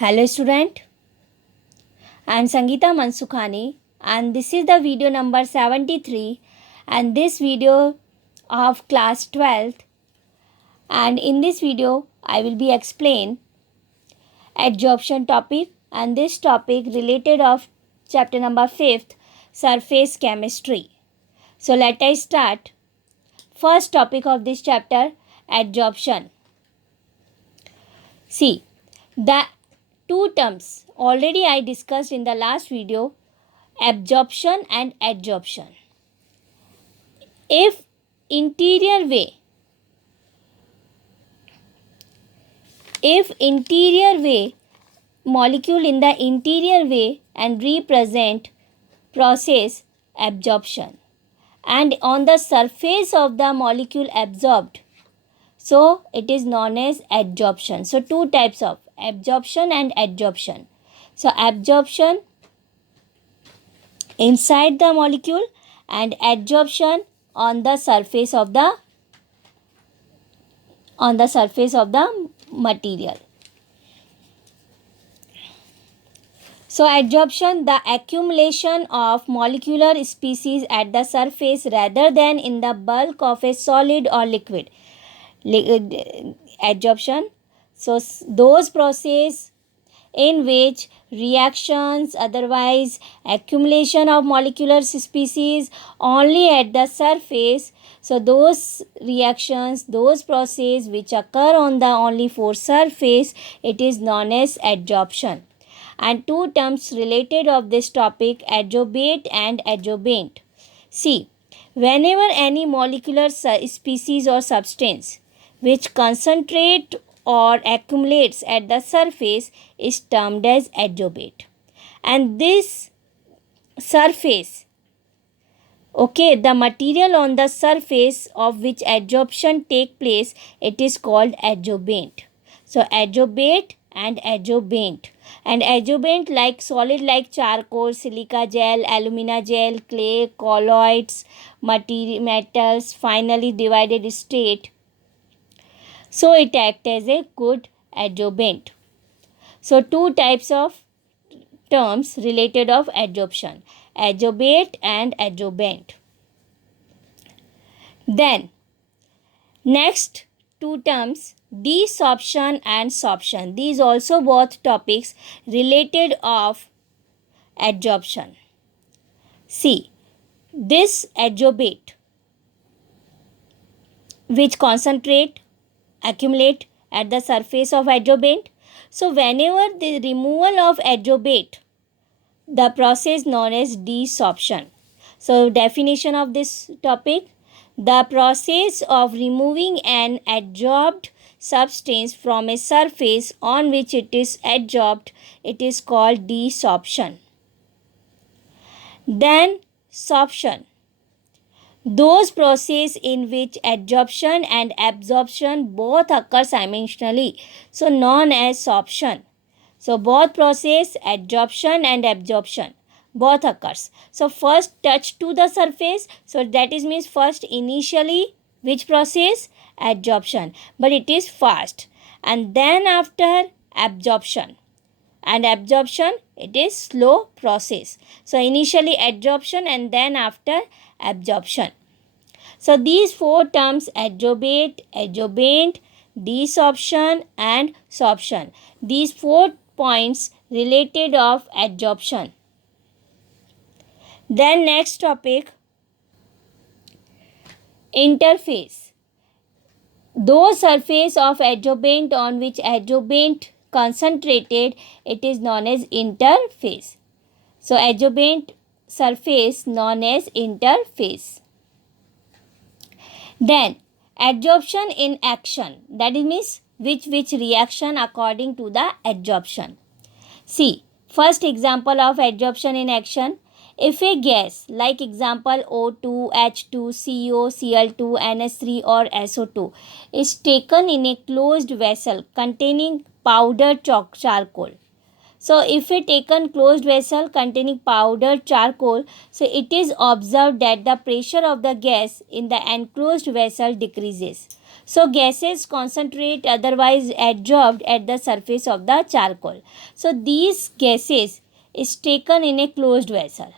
Hello student, I am Sangeeta Mansukhani and this is the video number 73 and this video of class 12th, and in this video I will be explain adsorption topic, and this topic related of chapter number 5th, surface chemistry. So let us start. First topic of this chapter, adsorption. See, the two terms already I discussed in the last video, absorption and adsorption. If interior way molecule in the interior way and represent process absorption, and on the surface of the molecule absorbed, so it is known as adsorption. So two types of absorption and adsorption. So absorption inside the molecule and adsorption on the surface of the material. So adsorption, the accumulation of molecular species at the surface rather than in the bulk of a solid or liquid. Adsorption, so those process in which reactions, otherwise accumulation of molecular species only at the surface, so those reactions, those process which occur on the only for surface, it is known as adsorption. And two terms related of this topic, adsorbate and adsorbent. See, whenever any molecular species or substance which concentrate or accumulates at the surface is termed as adsorbate, and this surface, the material on the surface of which adsorption take place, it is called adsorbent. So adsorbate and adsorbent. And adsorbent like solid like charcoal, silica gel, alumina gel, clay, colloids, metals, finally divided state. So it acts as a good adsorbent. So two types of terms related of adsorption, adsorbate and adsorbent. Then next two terms, desorption and sorption. These also both topics related of adsorption. See, this adsorbate which concentrate, accumulate at the surface of adsorbent. So whenever the removal of adsorbate, the process known as desorption. So definition of this topic, the process of removing an adsorbed substance from a surface on which it is adsorbed, it is called desorption. Then sorption, those processes in which adsorption and absorption both occur simultaneously, so known as sorption. So both process, adsorption and absorption, both occurs. So first touch to the surface, so that is means first initially which process? Adsorption, but it is fast, and then after absorption, and absorption it is slow process. So initially adsorption and then after absorption. So these four terms, adsorbate, adsorbent, desorption and sorption, these 4 points related of adsorption. Then next topic, interface. Those surface of adsorbent on which adsorbent concentrated, it is known as interface. So adsorbent surface known as interface. Then adsorption in action, that is means which reaction according to the adsorption. See, first example of adsorption in action, if a gas like example O2, H2, CO, Cl2, NH3 or SO2 is taken in a closed vessel containing powdered charcoal, So if we take a closed vessel containing powdered charcoal, so it is observed that the pressure of the gas in the enclosed vessel decreases. So gases concentrate otherwise adsorbed at the surface of the charcoal. So these gases is taken in a closed vessel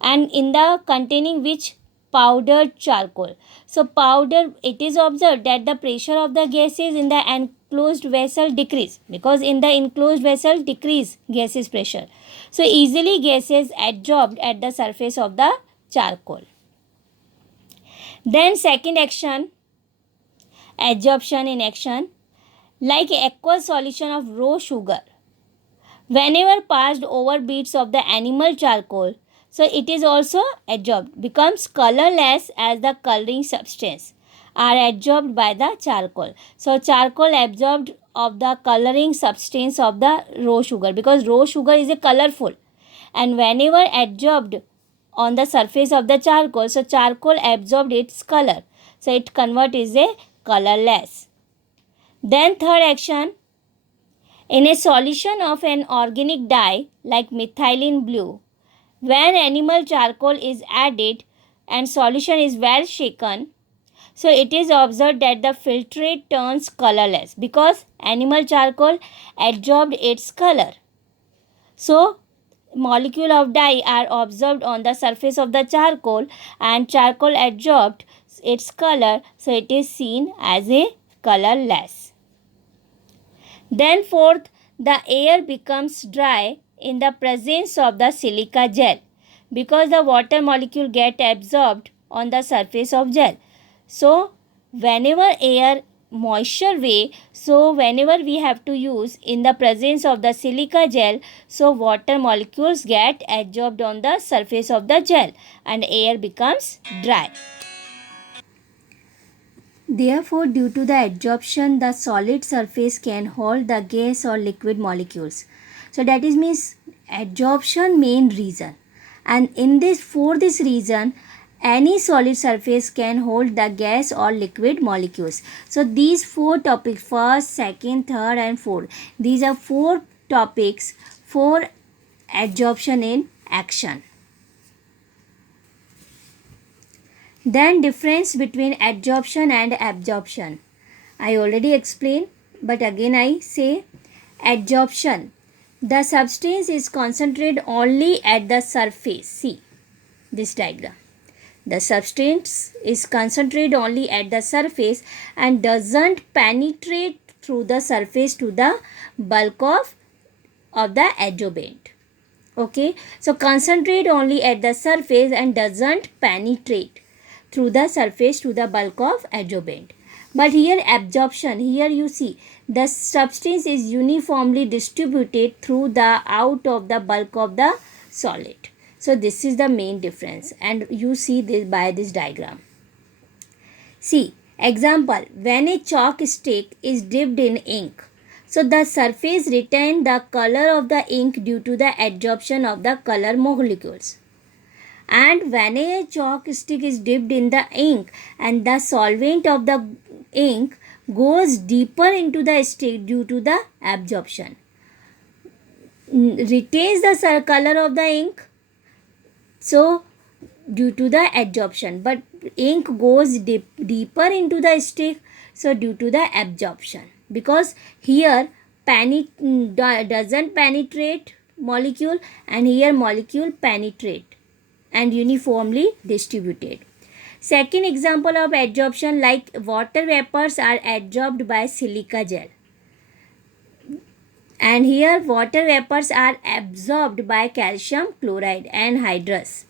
and in the containing which powdered charcoal. So powder, it is observed that the pressure of the gases in the enclosed vessel decrease, because in the enclosed vessel decrease gases pressure. So easily gases adsorbed at the surface of the charcoal. Then second action, adsorption in action, like aqueous solution of raw sugar. Whenever passed over bits of the animal charcoal, so it is also adsorbed, becomes colorless as the coloring substance are adsorbed by the charcoal. So charcoal absorbed of the coloring substance of the raw sugar, because raw sugar is a colorful, and whenever adsorbed on the surface of the charcoal, so charcoal absorbed its color, so it convert is a colorless. Then third action, in a solution of an organic dye like methylene blue, when animal charcoal is added and solution is well shaken, so it is observed that the filtrate turns colorless, because animal charcoal absorbed its color. So molecule of dye are observed on the surface of the charcoal and charcoal absorbed its color, so it is seen as a colorless. Then fourth, the air becomes dry in the presence of the silica gel, because the water molecule get absorbed on the surface of gel. So whenever air moisture way, so whenever we have to use in the presence of the silica gel, so water molecules get absorbed on the surface of the gel and air becomes dry. Therefore, due to the adsorption, the solid surface can hold the gas or liquid molecules. So that is means adsorption main reason. And in this, for this reason, any solid surface can hold the gas or liquid molecules. So these four topics, first, second, third and fourth, these are four topics for adsorption in action. Then difference between adsorption and absorption. I already explained, but again I say adsorption. The substance is concentrated only at the surface. See this diagram. The substance is concentrated only at the surface and doesn't penetrate through the surface to the bulk of the adsorbent. Okay, so concentrate only at the surface and doesn't penetrate through the surface to the bulk of adsorbent. But here absorption, here you see the substance is uniformly distributed through the out of the bulk of the solid. So this is the main difference, and you see this by this diagram. See example, when a chalk stick is dipped in ink, so the surface retain the color of the ink due to the adsorption of the color molecules. And when a chalk stick is dipped in the ink and the solvent of the ink goes deeper into the stick due to the absorption, retains the color of the ink, so due to the adsorption, but ink goes deeper into the stick, so due to the absorption, because here doesn't penetrate molecule and here molecule penetrate and uniformly distributed. Second example of adsorption, like water vapors are adsorbed by silica gel, and here water vapors are absorbed by calcium chloride and hydrous.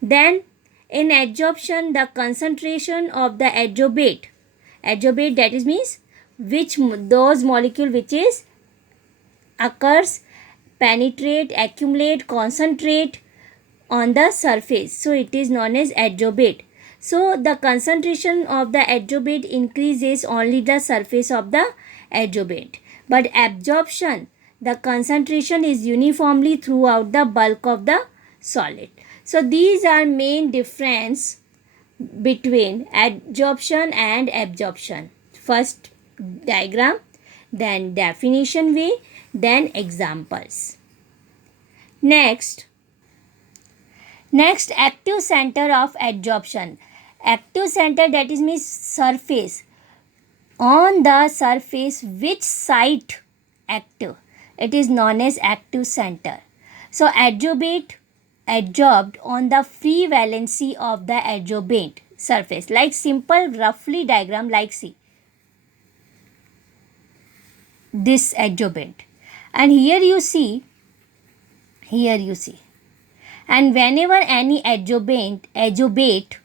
Then in adsorption, the concentration of the adsorbate that is means which those molecule which is occurs, penetrate, accumulate, concentrate on the surface, so it is known as adsorbate. So the concentration of the adsorbate increases only the surface of the adsorbate, but absorption, the concentration is uniformly throughout the bulk of the solid. So these are main difference between adsorption and absorption. First diagram, then definition way, Then examples. Next, active center of adsorption. Active center, that is means surface. On the surface, which site active? It is known as active center. So adsorbate, adsorbed on the free valency of the adsorbent surface. Like simple roughly diagram, like see this adsorbent, and here you see, and whenever any adsorbate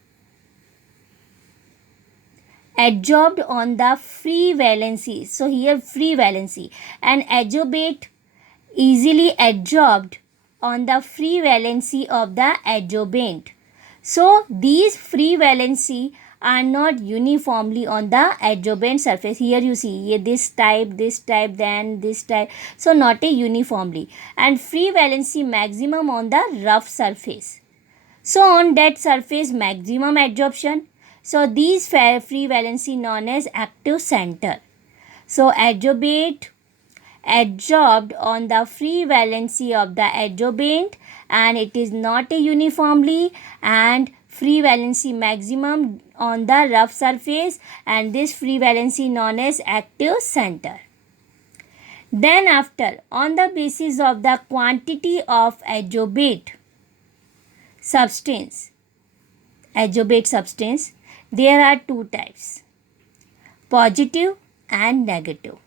adsorbed on the free valency, so here free valency, and adsorbate easily adsorbed on the free valency of the adsorbent. So these free valency are not uniformly on the adsorbent surface. Here you see this type, then this type. So not a uniformly. And free valency maximum on the rough surface. So on that surface maximum adsorption. So these free valency known as active center. So adsorbate adsorbed on the free valency of the adsorbent, and it is not a uniformly, and free valency maximum on the rough surface, and this free valency known as active center. Then after, on the basis of the quantity of adsorbate substance, there are two types, positive and negative.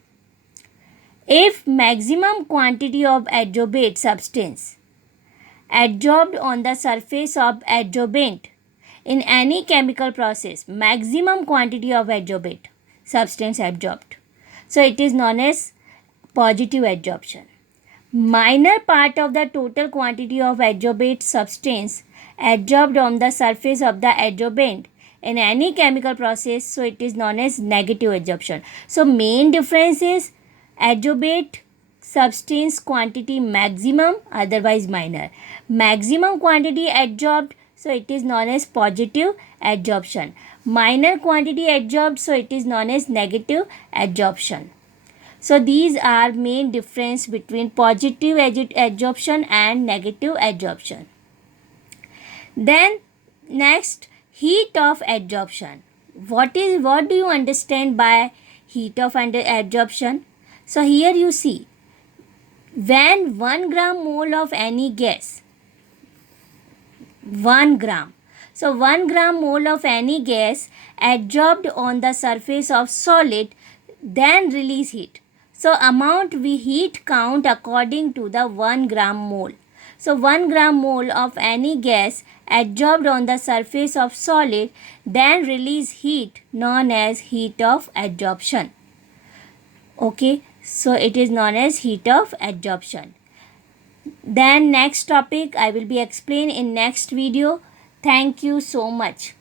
If maximum quantity of adsorbate substance adsorbed on the surface of adsorbent in any chemical process, maximum quantity of adsorbate substance absorbed, so it is known as positive adsorption. Minor part of the total quantity of adsorbate substance adsorbed on the surface of the adsorbent in any chemical process, so it is known as negative adsorption. So main difference is adsorbate substance quantity maximum, otherwise minor. Maximum quantity adsorbed, so it is known as positive adsorption. Minor quantity adsorbed, so it is known as negative adsorption. So these are main difference between positive adsorption and negative adsorption. Then next, heat of adsorption. What do you understand by heat of adsorption? So here you see, when 1 gram mole of any gas, 1 gram. So 1 gram mole of any gas adsorbed on the surface of solid, then release heat. So amount we heat count according to the 1 gram mole. So 1 gram mole of any gas adsorbed on the surface of solid, then release heat known as heat of adsorption. Okay, so it is known as heat of adsorption. Then next topic I will be explain in next video. Thank you so much.